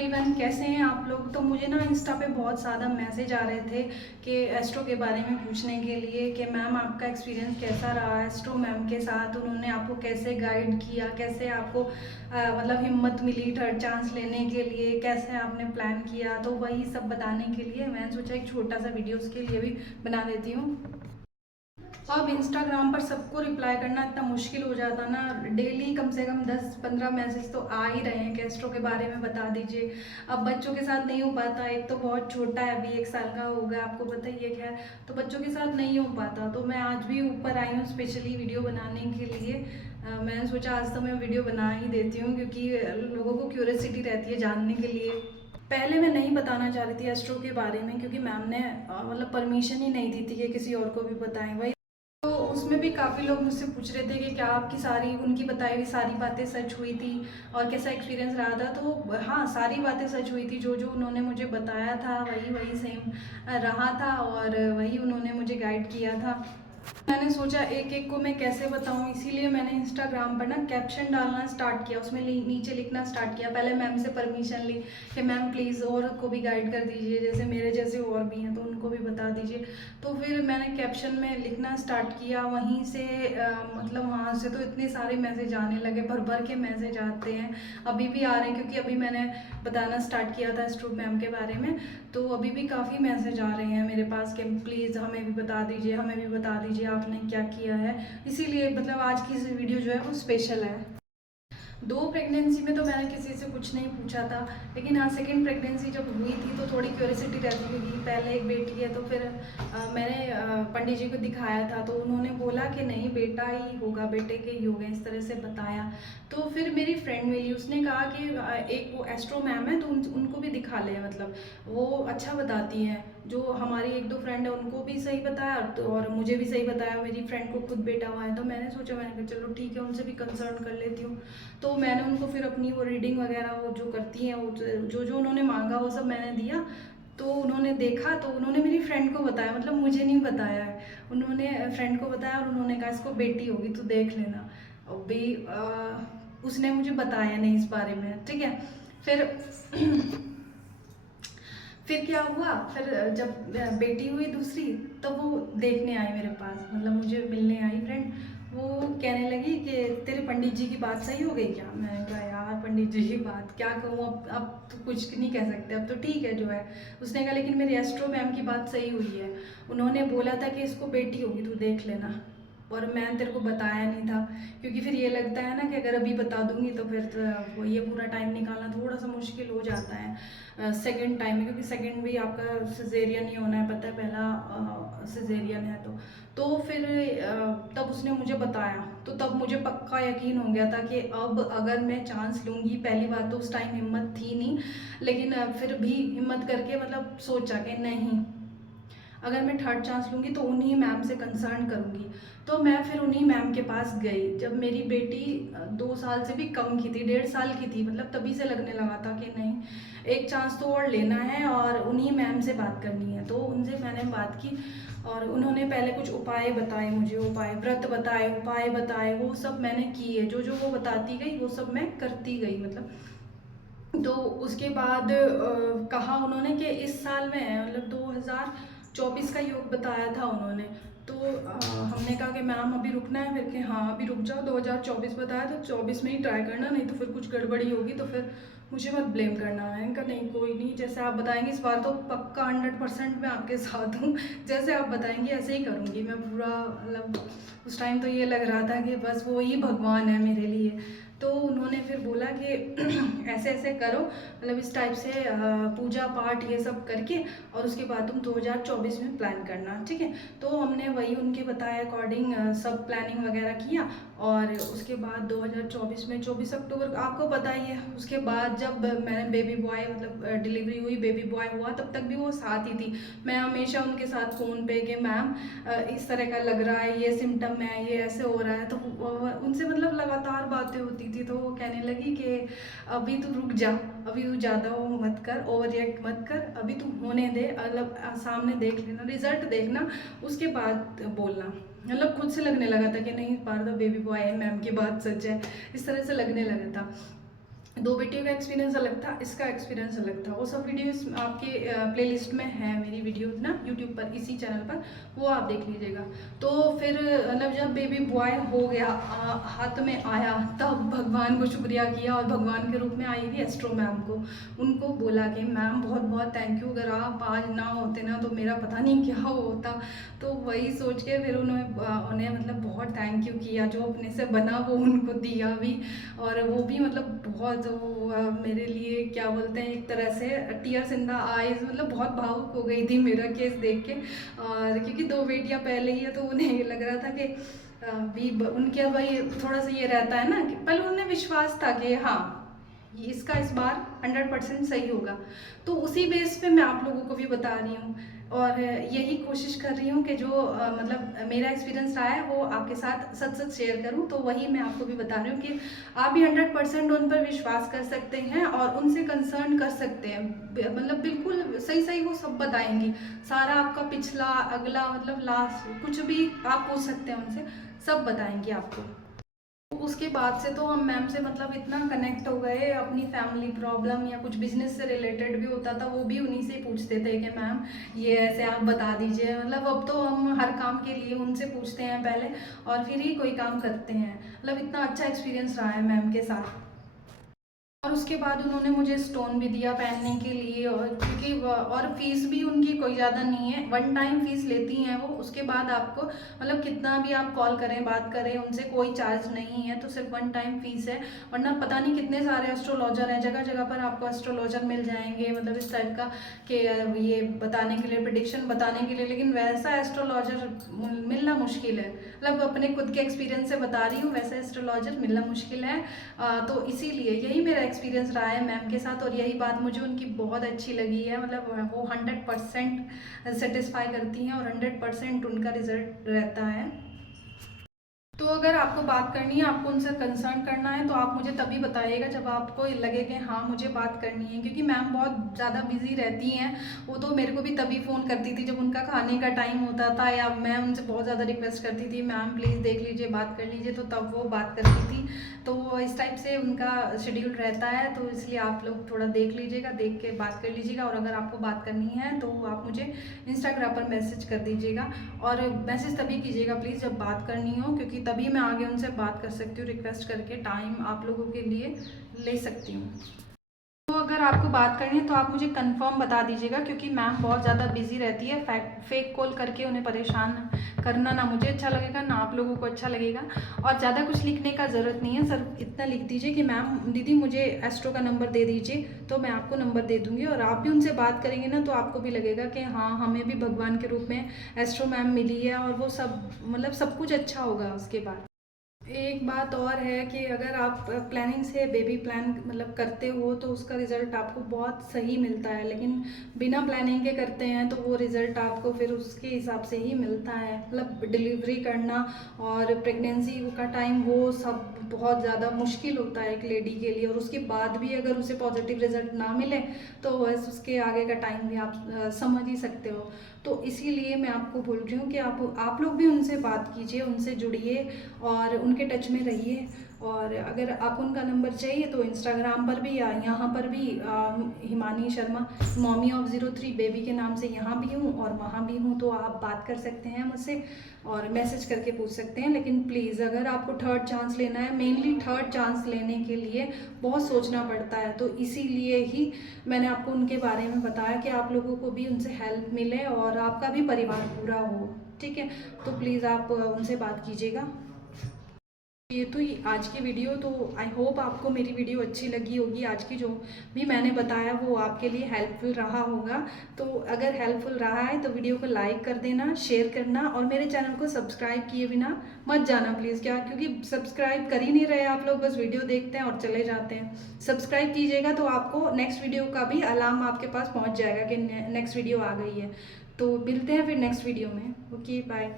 Everyone, कैसे हैं आप लोग। तो मुझे ना इंस्टा पे बहुत ज़्यादा मैसेज आ रहे थे कि एस्ट्रो के बारे में पूछने के लिए कि मैम आपका एक्सपीरियंस कैसा रहा एस्ट्रो मैम के साथ, उन्होंने आपको कैसे गाइड किया, कैसे आपको मतलब हिम्मत मिली थर्ड चांस लेने के लिए, कैसे आपने प्लान किया। तो वही सब बताने के लिए मैंने सोचा एक छोटा सा वीडियो उसके लिए भी बना देती हूँ। अब इंस्टाग्राम पर सबको रिप्लाई करना इतना मुश्किल हो जाता ना, डेली कम से कम 10-15 मैसेज तो आ ही रहे हैं कि एस्ट्रो के बारे में बता दीजिए। अब बच्चों के साथ नहीं हो पाता, एक तो बहुत छोटा है, अभी 1 साल का होगा, आपको पता ही है। खैर, तो बच्चों के साथ नहीं हो पाता, तो मैं आज भी ऊपर आई हूँ स्पेशली वीडियो बनाने के लिए। मैंने सोचा आज तो मैं वीडियो बना ही देती हूँ, क्योंकि लोगों को क्यूरियोसिटी रहती है जानने के लिए। पहले मैं नहीं बताना चाह रही थी एस्ट्रो के बारे में, क्योंकि मैम ने मतलब परमिशन ही नहीं दी थी कि किसी और को भी बताएं। वही तो उसमें भी काफ़ी लोग मुझसे पूछ रहे थे कि क्या आपकी सारी उनकी बताई हुई सारी बातें सच हुई थी और कैसा एक्सपीरियंस रहा था। तो हाँ, सारी बातें सच हुई थी, जो जो उन्होंने मुझे बताया था वही वही सेम रहा था, और वही उन्होंने मुझे गाइड किया था। मैंने सोचा एक एक को मैं कैसे बताऊं, इसीलिए मैंने इंस्टाग्राम पर ना कैप्शन डालना स्टार्ट किया, उसमें नीचे लिखना स्टार्ट किया। पहले मैम से परमिशन ली कि मैम प्लीज़ और को भी गाइड कर दीजिए, जैसे मेरे जैसे और भी हैं तो उनको भी बता दीजिए। तो फिर मैंने कैप्शन में लिखना स्टार्ट किया, वहीं से मतलब वहाँ से तो इतने सारे मैसेज आने लगे, भर भर के मैसेज आते हैं, अभी भी आ रहे हैं, क्योंकि अभी मैंने बताना स्टार्ट किया था स्ट्रोक मैम के बारे में। तो अभी भी काफ़ी मैसेज आ रहे हैं मेरे पास कि प्लीज़ हमें भी बता दीजिए, हमें भी बता दीजिए आपने क्या किया है। इसीलिए मतलब आज की वीडियो जो है वो स्पेशल है। 2 प्रेगनेंसी में तो मैंने किसी से कुछ नहीं पूछा था, लेकिन हाँ, सेकेंड प्रेगनेंसी जब हुई थी तो थोड़ी क्यूरियोसिटी रहती, क्योंकि पहले एक बेटी है। तो फिर मैंने पंडित जी को दिखाया था, तो उन्होंने बोला कि नहीं बेटा ही होगा, बेटे के ही होगा, इस तरह से बताया। तो फिर मेरी फ्रेंड मिली, उसने कहा कि एक वो एस्ट्रो मैम है तो उनको भी दिखा ले, मतलब वो अच्छा बताती हैं। जो हमारी 1-2 फ्रेंड है उनको भी सही बताया, तो और मुझे भी सही बताया, मेरी फ्रेंड को खुद बेटा हुआ है। तो मैंने सोचा, मैंने कहा चलो ठीक है, उनसे भी कंसल्ट कर लेती हूँ। तो मैंने उनको फिर अपनी वो रीडिंग वगैरह वो जो करती हैं, वो जो जो उन्होंने मांगा वो सब मैंने दिया। तो उन्होंने देखा, तो उन्होंने मेरी फ्रेंड को बताया, मतलब मुझे नहीं बताया है, उन्होंने फ्रेंड को बताया और उन्होंने कहा इसको बेटी होगी तो देख लेना। और भी उसने मुझे बताया नहीं इस बारे में, ठीक है। फिर फिर क्या हुआ, फिर जब बेटी हुई दूसरी, तब वो देखने आई मेरे पास, मतलब मुझे मिलने आई फ्रेंड। वो कहने लगी कि तेरे पंडित जी की बात सही हो गई क्या। मैंने कहा यार पंडित जी की बात क्या कहूँ, अब तो कुछ नहीं कह सकते, अब तो ठीक है जो है। उसने कहा लेकिन मेरी एस्ट्रो मैम की बात सही हुई है, उन्होंने बोला था कि इसको बेटी होगी तू देख लेना, और मैंने तेरे को बताया नहीं था। क्योंकि फिर ये लगता है ना कि अगर अभी बता दूंगी तो फिर तो ये पूरा टाइम निकालना थोड़ा सा मुश्किल हो जाता है सेकंड टाइम में, क्योंकि सेकंड भी आपका सिजेरियन ही होना है, पता है, पहला सिजेरियन है। तो फिर तब उसने मुझे बताया, तो तब मुझे पक्का यकीन हो गया था कि अब अगर मैं चांस लूँगी, पहली बात तो उस टाइम हिम्मत थी नहीं, लेकिन फिर भी हिम्मत करके मतलब सोचा कि नहीं, अगर मैं थर्ड चांस लूँगी तो उन्हीं मैम से कंसर्न करूँगी। तो मैं फिर उन्हीं मैम के पास गई, जब मेरी बेटी 2 साल से भी कम की थी, 1.5 साल की थी, मतलब तभी से लगने लगा था कि नहीं, एक चांस तो और लेना है और उन्हीं मैम से बात करनी है। तो उनसे मैंने बात की, और उन्होंने पहले कुछ उपाय बताए मुझे, उपाय व्रत बताए, उपाय बताए, वो सब मैंने किए, जो जो वो बताती गई वो सब मैं करती गई, मतलब। तो उसके बाद कहा उन्होंने कि इस साल में मतलब 2024 का योग बताया था उन्होंने। तो हमने कहा कि मैम अभी रुकना है, फिर कि हाँ अभी रुक जाओ, 2024 बताया तो 24 में ही ट्राई करना, नहीं तो फिर कुछ गड़बड़ी होगी तो फिर मुझे मत ब्लेम करना है। इनका नहीं, कोई नहीं, जैसे आप बताएंगे इस बार तो पक्का 100% मैं आपके साथ हूँ, जैसे आप बताएंगे ऐसे ही करूँगी मैं पूरा, मतलब उस टाइम तो ये लग रहा था कि बस वो ही भगवान है मेरे लिए। तो उन्होंने फिर बोला कि ऐसे ऐसे करो, मतलब इस टाइप से पूजा पाठ ये सब करके, और उसके बाद तुम 2024 में प्लान करना, ठीक है। तो हमने वही उनके बताए अकॉर्डिंग सब प्लानिंग वगैरह किया, और उसके बाद 2024 में 24 अक्टूबर आपको पता ही है, उसके बाद जब मैंने बेबी बॉय मतलब डिलीवरी हुई, बेबी बॉय हुआ, तब तक भी वो साथ ही थी। मैं हमेशा उनके साथ फ़ोन पे कि मैम इस तरह का लग रहा है, ये सिम्टम है, ये ऐसे हो रहा है। तो उनसे मतलब लगातार बातें होती थी। तो वो कहने लगी कि अभी तू रुक जा, अभी तू ज़्यादा वो मत कर, ओवर रिएक्ट मत कर, अभी तू होने दे, मतलब सामने देख लेना, रिजल्ट देखना, उसके बाद बोलना। मतलब खुद से लगने लगा था कि नहीं, इस बार तो बेबी बॉय है, मैम की बात सच है, इस तरह से लगने लगा था। दो बेटियों का एक्सपीरियंस अलग था, इसका एक्सपीरियंस अलग था। वो सब वीडियोस आपके प्लेलिस्ट में है, मेरी वीडियोस ना यूट्यूब पर, इसी चैनल पर, वो आप देख लीजिएगा। तो फिर मतलब जब बेबी बॉय हो गया, हाथ में आया, तब भगवान को शुक्रिया किया और भगवान के रूप में आई थी एस्ट्रो मैम को। उनको बोला कि मैम बहुत बहुत थैंक यू, अगर आप आज ना होते ना तो मेरा पता नहीं क्या होता। तो वही सोच के फिर उन्हें मतलब बहुत थैंक यू किया, जो अपने से बना वो उनको दिया भी। और वो भी मतलब बहुत मेरे लिए क्या बोलते हैं, एक तरह से टीयर्स इन द आईज, मतलब बहुत भावुक हो गई थी मेरा केस देख के। और क्योंकि दो बेटियां पहले ही है, तो उन्हें ये लग रहा था कि भी उनके भाई थोड़ा सा ये रहता है ना कि पहले उन्हें विश्वास था कि हाँ इसका इस बार 100% सही होगा। तो उसी बेस पे मैं आप लोगों को भी बता रही हूँ और यही कोशिश कर रही हूँ कि जो मतलब मेरा एक्सपीरियंस रहा है वो आपके साथ सच सच शेयर करूँ। तो वही मैं आपको भी बता रही हूँ कि आप भी 100% उन पर विश्वास कर सकते हैं और उनसे कंसर्न कर सकते हैं। मतलब बिल्कुल सही सही वो सब बताएंगी, सारा आपका पिछला अगला मतलब लास्ट कुछ भी आप पूछ सकते हैं उनसे, सब बताएंगी आपको। उसके बाद से तो हम मैम से मतलब इतना कनेक्ट हो गए, अपनी फैमिली प्रॉब्लम या कुछ बिजनेस से रिलेटेड भी होता था वो भी उन्हीं से पूछते थे कि मैम ये ऐसे आप बता दीजिए। मतलब अब तो हम हर काम के लिए उनसे पूछते हैं पहले और फिर ही कोई काम करते हैं। मतलब इतना अच्छा एक्सपीरियंस रहा है मैम के साथ। और उसके बाद उन्होंने मुझे स्टोन भी दिया पहनने के लिए, और क्योंकि और फीस भी उनकी कोई ज़्यादा नहीं है, वन टाइम फीस लेती हैं वो। उसके बाद आपको मतलब कितना भी आप कॉल करें बात करें उनसे, कोई चार्ज नहीं है, तो सिर्फ वन टाइम फीस है। वरना पता नहीं कितने सारे एस्ट्रोलॉजर हैं, जगह जगह पर आपको एस्ट्रोलॉजर मिल जाएंगे, मतलब इस टाइप का कि ये बताने के लिए, प्रिडिक्शन बताने के लिए, लेकिन वैसा एस्ट्रोलॉजर मिलना मुश्किल है। मतलब अपने खुद के एक्सपीरियंस से बता रही हूँ, वैसे एस्ट्रोलॉजर मिलना मुश्किल है। तो इसीलिए यही मेरा एक्सपीरियंस रहा है मैम के साथ और यही बात मुझे उनकी बहुत अच्छी लगी है। मतलब वो 100% सेटिस्फाई करती हैं और 100% उनका रिजल्ट रहता है। तो अगर आपको बात करनी है, आपको उनसे कंसर्न करना है, तो आप मुझे तभी बताइएगा जब आपको लगे कि हाँ मुझे बात करनी है। क्योंकि मैम बहुत ज़्यादा बिजी रहती हैं, वो तो मेरे को भी तभी फ़ोन करती थी जब उनका खाने का टाइम होता था, या मैं उनसे बहुत ज़्यादा रिक्वेस्ट करती थी मैम प्लीज़ देख लीजिए बात कर लीजिए, तो तब वो बात करती थी। तो वो इस टाइप से उनका शेड्यूल रहता है, तो इसलिए आप लोग थोड़ा देख लीजिएगा, देख के बात कर लीजिएगा। और अगर आपको बात करनी है तो आप मुझे इंस्टाग्राम पर मैसेज कर दीजिएगा, और मैसेज तभी कीजिएगा प्लीज़ जब बात करनी हो, क्योंकि तभी मैं आगे उनसे बात कर सकती हूँ, रिक्वेस्ट करके टाइम आप लोगों के लिए ले सकती हूँ। तो अगर आपको बात करनी है तो आप मुझे कंफर्म बता दीजिएगा, क्योंकि मैम बहुत ज़्यादा बिजी रहती है। फेक कॉल करके उन्हें परेशान करना ना मुझे अच्छा लगेगा ना आप लोगों को अच्छा लगेगा। और ज़्यादा कुछ लिखने का ज़रूरत नहीं है, सिर्फ इतना लिख दीजिए कि मैम दीदी मुझे एस्ट्रो का नंबर दे दीजिए, तो मैं आपको नंबर दे दूँगी। और आप भी उनसे बात करेंगे ना तो आपको भी लगेगा कि हाँ हमें भी भगवान के रूप में एस्ट्रो मैम मिली है, और वो सब मतलब सब कुछ अच्छा होगा उसके बाद। एक बात और है कि अगर आप प्लानिंग से बेबी प्लान मतलब करते हो तो उसका रिज़ल्ट आपको बहुत सही मिलता है, लेकिन बिना प्लानिंग के करते हैं तो वो रिज़ल्ट आपको फिर उसके हिसाब से ही मिलता है। मतलब डिलीवरी करना और प्रेगनेंसी का टाइम वो सब बहुत ज़्यादा मुश्किल होता है एक लेडी के लिए, और उसके बाद भी अगर उसे पॉजिटिव रिज़ल्ट ना मिले तो बस उसके आगे का टाइम भी आप समझ ही सकते हो। तो इसीलिए मैं आपको बोल रही हूँ कि आप लोग भी उनसे बात कीजिए, उनसे जुड़िए और उनके टच में रहिए। और अगर आप उनका नंबर चाहिए तो इंस्टाग्राम पर भी या यहाँ पर भी Himani Sharma mommy of 03 baby के नाम से यहाँ भी हूँ और वहाँ भी हूँ, तो आप बात कर सकते हैं मुझसे और मैसेज करके पूछ सकते हैं। लेकिन प्लीज़ अगर आपको थर्ड चांस लेना है, मेनली थर्ड चांस लेने के लिए बहुत सोचना पड़ता है, तो इसीलिए ही मैंने आपको उनके बारे में बताया कि आप लोगों को भी उनसे हेल्प मिले और आपका भी परिवार पूरा हो। ठीक है, तो प्लीज़ आप उनसे बात कीजिएगा। ये तो आज की वीडियो, तो आई होप आपको मेरी वीडियो अच्छी लगी होगी। आज की जो भी मैंने बताया वो आपके लिए हेल्पफुल रहा होगा। तो अगर हेल्पफुल रहा है तो वीडियो को लाइक कर देना, शेयर करना, और मेरे चैनल को सब्सक्राइब किए बिना मत जाना प्लीज़। क्या, क्योंकि सब्सक्राइब कर ही नहीं रहे आप लोग, बस वीडियो देखते हैं और चले जाते हैं। सब्सक्राइब कीजिएगा तो आपको नेक्स्ट वीडियो का भी अलार्म आपके पास पहुँच जाएगा कि नेक्स्ट वीडियो आ गई है। तो मिलते हैं फिर नेक्स्ट वीडियो में। Okay bye.